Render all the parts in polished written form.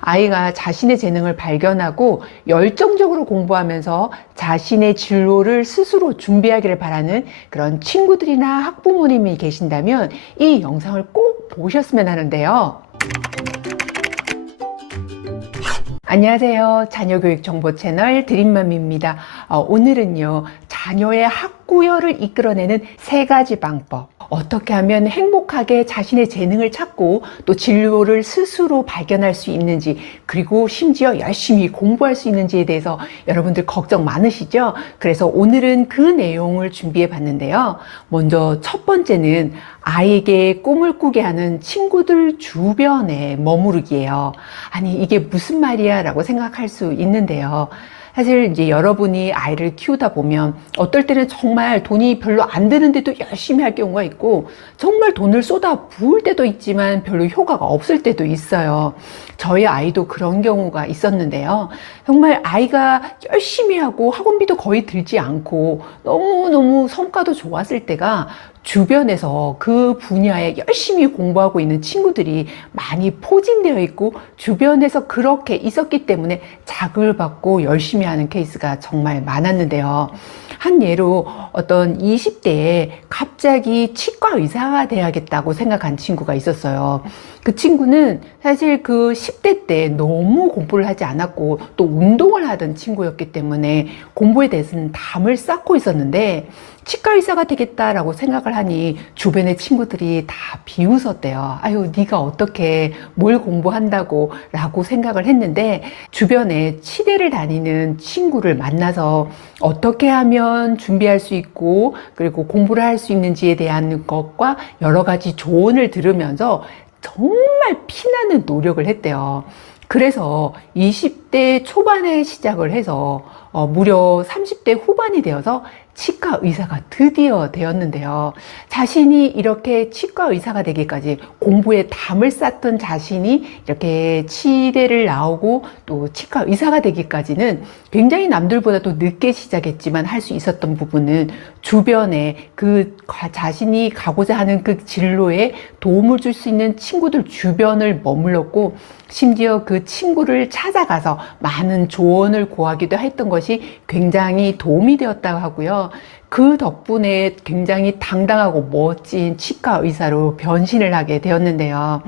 아이가 자신의 재능을 발견하고 열정적으로 공부하면서 자신의 진로를 스스로 준비하기를 바라는 그런 친구들이나 학부모님이 계신다면 이 영상을 꼭 보셨으면 하는데요. 안녕하세요. 자녀교육 정보 채널 드림맘입니다. 오늘은요, 자녀의 학구열을 이끌어내는 3가지 방법. 어떻게 하면 행복하게 자신의 재능을 찾고 또 진로를 스스로 발견할 수 있는지, 그리고 심지어 열심히 공부할 수 있는지에 대해서 여러분들 걱정 많으시죠? 그래서 오늘은 그 내용을 준비해 봤는데요. 먼저 첫 번째는 아이에게 꿈을 꾸게 하는 친구들 주변에 머무르기예요. 아니, 이게 무슨 말이야? 라고 생각할 수 있는데요. 사실 이제 여러분이 아이를 키우다 보면 어떨 때는 정말 돈이 별로 안 드는데도 열심히 할 경우가 있고, 정말 돈을 쏟아 부을 때도 있지만 별로 효과가 없을 때도 있어요. 저희 아이도 그런 경우가 있었는데요. 정말 아이가 열심히 하고 학원비도 거의 들지 않고 너무너무 성과도 좋았을 때가 주변에서 그 분야에 열심히 공부하고 있는 친구들이 많이 포진되어 있고 주변에서 그렇게 있었기 때문에 자극을 받고 열심히 하는 케이스가 정말 많았는데요. 한 예로 어떤 20대에 갑자기 치과 의사가 돼야겠다고 생각한 친구가 있었어요. 그 친구는 사실 그 10대 때 너무 공부를 하지 않았고 또 운동을 하던 친구였기 때문에 공부에 대해서는 담을 쌓고 있었는데, 치과 의사가 되겠다라고 생각을 하니 주변의 친구들이 다 비웃었대요. 아유, 네가 어떻게 뭘 공부한다고 라고 생각을 했는데, 주변에 치대를 다니는 친구를 만나서 어떻게 하면 준비할 수 있고 그리고 공부를 할 수 있는지에 대한 것과 여러 가지 조언을 들으면서 정말 피나는 노력을 했대요. 그래서 20대 초반에 시작을 해서 무려 30대 후반이 되어서 치과 의사가 드디어 되었는데요. 자신이 이렇게 치과 의사가 되기까지 공부에 담을 쌓던 자신이 이렇게 치대를 나오고 또 치과 의사가 되기까지는 굉장히 남들보다도 늦게 시작했지만 할 수 있었던 부분은 주변에 그 자신이 가고자 하는 그 진로에 도움을 줄 수 있는 친구들 주변을 머물렀고, 심지어 그 친구를 찾아가서 많은 조언을 구하기도 했던 것이 굉장히 도움이 되었다고 하고요. 그 덕분에 굉장히 당당하고 멋진 치과 의사로 변신을 하게 되었는데요.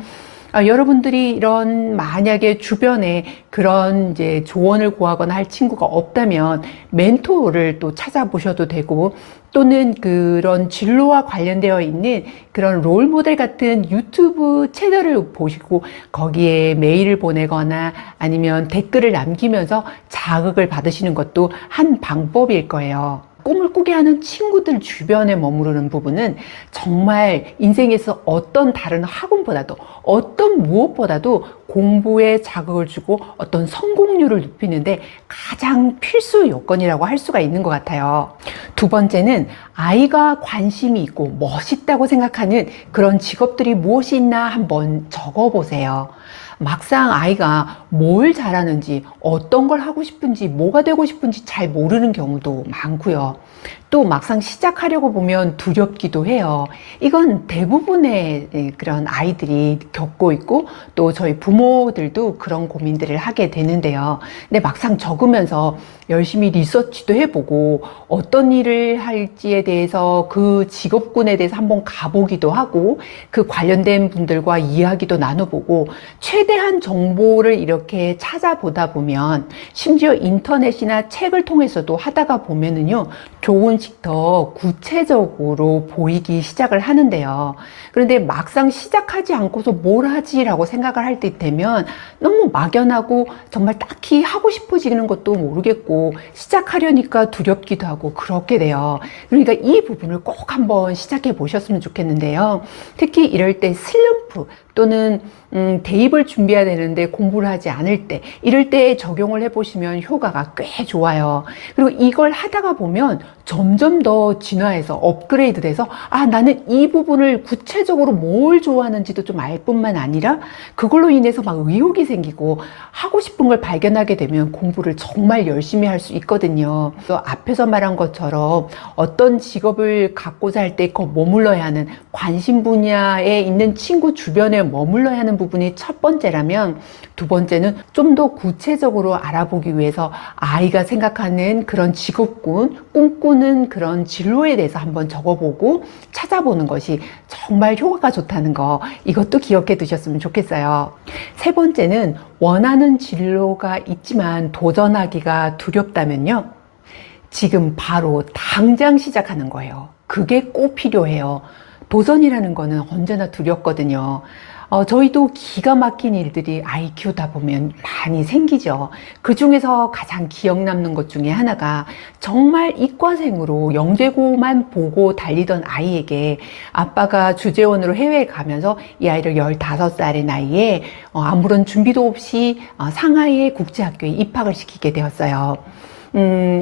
여러분들이 이런 만약에 주변에 그런 이제 조언을 구하거나 할 친구가 없다면 멘토를 또 찾아보셔도 되고, 또는 그런 진로와 관련되어 있는 그런 롤 모델 같은 유튜브 채널을 보시고 거기에 메일을 보내거나 아니면 댓글을 남기면서 자극을 받으시는 것도 한 방법일 거예요. 꿈을 꾸게 하는 친구들 주변에 머무르는 부분은 정말 인생에서 어떤 다른 학원보다도 어떤 무엇보다도 공부에 자극을 주고 어떤 성공률을 높이는데 가장 필수 요건이라고 할 수가 있는 것 같아요. 두 번째는 아이가 관심이 있고 멋있다고 생각하는 그런 직업들이 무엇이 있나 한번 적어보세요. 막상 아이가 뭘 잘하는지, 어떤 걸 하고 싶은지, 뭐가 되고 싶은지 잘 모르는 경우도 많고요. 또 막상 시작하려고 보면 두렵기도 해요. 이건 대부분의 그런 아이들이 겪고 있고 또 저희 부모들도 그런 고민들을 하게 되는데요. 근데 막상 적으면서 열심히 리서치도 해보고 어떤 일을 할지에 대해서 그 직업군에 대해서 한번 가보기도 하고 그 관련된 분들과 이야기도 나눠보고 최대한 정보를 이렇게 찾아보다 보면, 심지어 인터넷이나 책을 통해서도 하다가 보면은요, 조금씩 더 구체적으로 보이기 시작을 하는데요. 그런데 막상 시작하지 않고서 뭘 하지라고 생각을 할 때 되면 너무 막연하고 정말 딱히 하고 싶어지는 것도 모르겠고 시작하려니까 두렵기도 하고 그렇게 돼요. 그러니까 이 부분을 꼭 한번 시작해 보셨으면 좋겠는데요. 특히 이럴 때 슬럼프 또는 대입을 준비해야 되는데 공부를 하지 않을 때, 이럴 때 적용을 해보시면 효과가 꽤 좋아요. 그리고 이걸 하다가 보면 점점 더 진화해서 업그레이드 돼서 나는 이 부분을 구체적으로 뭘 좋아하는지도 좀 알 뿐만 아니라 그걸로 인해서 막 의욕이 생기고 하고 싶은 걸 발견하게 되면 공부를 정말 열심히 할 수 있거든요. 또 앞에서 말한 것처럼 어떤 직업을 갖고자 할 때 그 머물러야 하는 관심 분야에 있는 친구 주변에 병원에 머물러야 하는 부분이 첫 번째라면, 두 번째는 좀 더 구체적으로 알아보기 위해서 아이가 생각하는 그런 직업군, 꿈꾸는 그런 진로에 대해서 한번 적어보고 찾아보는 것이 정말 효과가 좋다는 거, 이것도 기억해 두셨으면 좋겠어요. 세 번째는 원하는 진로가 있지만 도전하기가 두렵다면요, 지금 바로 당장 시작하는 거예요. 그게 꼭 필요해요. 도전이라는 거는 언제나 두렵거든요. 저희도 기가 막힌 일들이 아이 키우다 보면 많이 생기죠. 그 중에서 가장 기억 남는 것 중에 하나가, 정말 이과생으로 영재고만 보고 달리던 아이에게 아빠가 주재원으로 해외에 가면서 이 아이를 15살의 나이에 아무런 준비도 없이 상하이의 국제학교에 입학을 시키게 되었어요.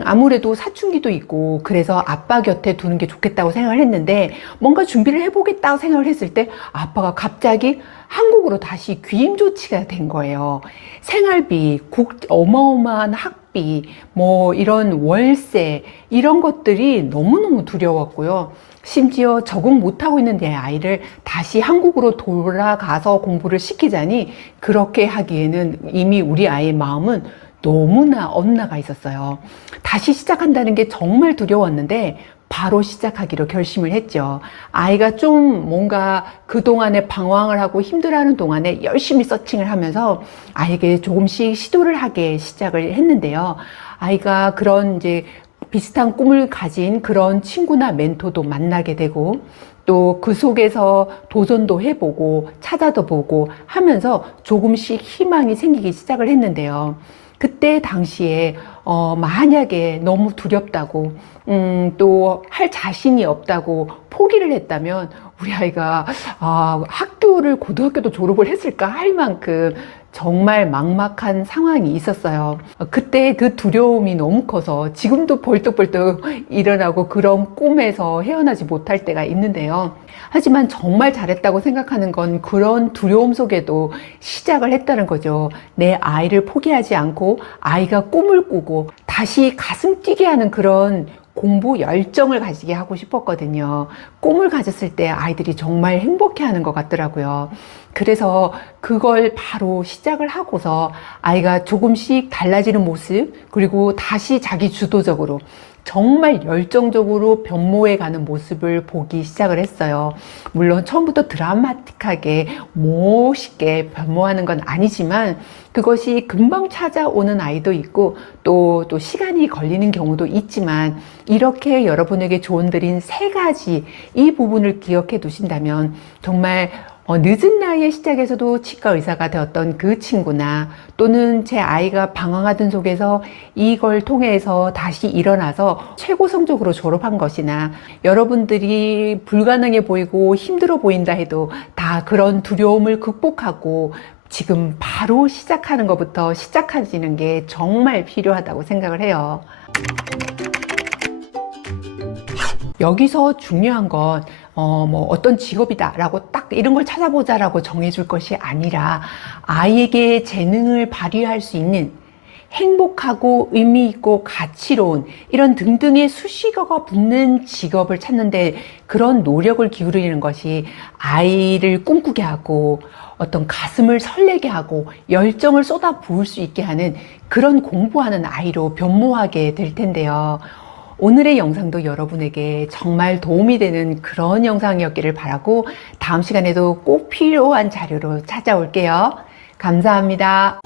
아무래도 사춘기도 있고 그래서 아빠 곁에 두는 게 좋겠다고 생각을 했는데, 뭔가 준비를 해보겠다고 생각을 했을 때 아빠가 갑자기 한국으로 다시 귀임 조치가 된 거예요. 생활비, 어마어마한 학비, 뭐 이런 월세, 이런 것들이 너무너무 두려웠고요. 심지어 적응 못하고 있는 내 아이를 다시 한국으로 돌아가서 공부를 시키자니, 그렇게 하기에는 이미 우리 아이의 마음은 너무나 엇나가 있었어요. 다시 시작한다는 게 정말 두려웠는데 바로 시작하기로 결심을 했죠. 아이가 좀 뭔가 그동안에 방황을 하고 힘들어하는 동안에 열심히 서칭을 하면서 아이에게 조금씩 시도를 하게 시작을 했는데요. 아이가 그런 이제 비슷한 꿈을 가진 그런 친구나 멘토도 만나게 되고, 또 그 속에서 도전도 해보고 찾아도 보고 하면서 조금씩 희망이 생기기 시작을 했는데요. 그때 당시에 만약에 너무 두렵다고 또 할 자신이 없다고 포기를 했다면, 우리 아이가 학교를 고등학교도 졸업을 했을까 할 만큼 정말 막막한 상황이 있었어요. 그때 그 두려움이 너무 커서 지금도 벌떡벌떡 일어나고 그런 꿈에서 헤어나지 못할 때가 있는데요. 하지만 정말 잘했다고 생각하는 건 그런 두려움 속에도 시작을 했다는 거죠. 내 아이를 포기하지 않고 아이가 꿈을 꾸고 다시 가슴 뛰게 하는 그런 공부 열정을 가지게 하고 싶었거든요. 꿈을 가졌을 때 아이들이 정말 행복해하는 것 같더라고요. 그래서 그걸 바로 시작을 하고서 아이가 조금씩 달라지는 모습, 그리고 다시 자기 주도적으로 정말 열정적으로 변모해가는 모습을 보기 시작을 했어요. 물론 처음부터 드라마틱하게 멋있게 변모하는 건 아니지만, 그것이 금방 찾아오는 아이도 있고 또 시간이 걸리는 경우도 있지만, 이렇게 여러분에게 조언드린 세 가지 이 부분을 기억해 두신다면, 정말 늦은 나이에 시작해서도 치과 의사가 되었던 그 친구나, 또는 제 아이가 방황하던 속에서 이걸 통해서 다시 일어나서 최고 성적으로 졸업한 것이나, 여러분들이 불가능해 보이고 힘들어 보인다 해도 다 그런 두려움을 극복하고 지금 바로 시작하는 것부터 시작하시는 게 정말 필요하다고 생각을 해요. 여기서 중요한 건 어떤 직업이다라고 딱 이런 걸 찾아보자라고 정해줄 것이 아니라, 아이에게 재능을 발휘할 수 있는 행복하고 의미 있고 가치로운 이런 등등의 수식어가 붙는 직업을 찾는데, 그런 노력을 기울이는 것이 아이를 꿈꾸게 하고 어떤 가슴을 설레게 하고 열정을 쏟아 부을 수 있게 하는 그런 공부하는 아이로 변모하게 될 텐데요. 오늘의 영상도 여러분에게 정말 도움이 되는 그런 영상이었기를 바라고, 다음 시간에도 꼭 필요한 자료로 찾아올게요. 감사합니다.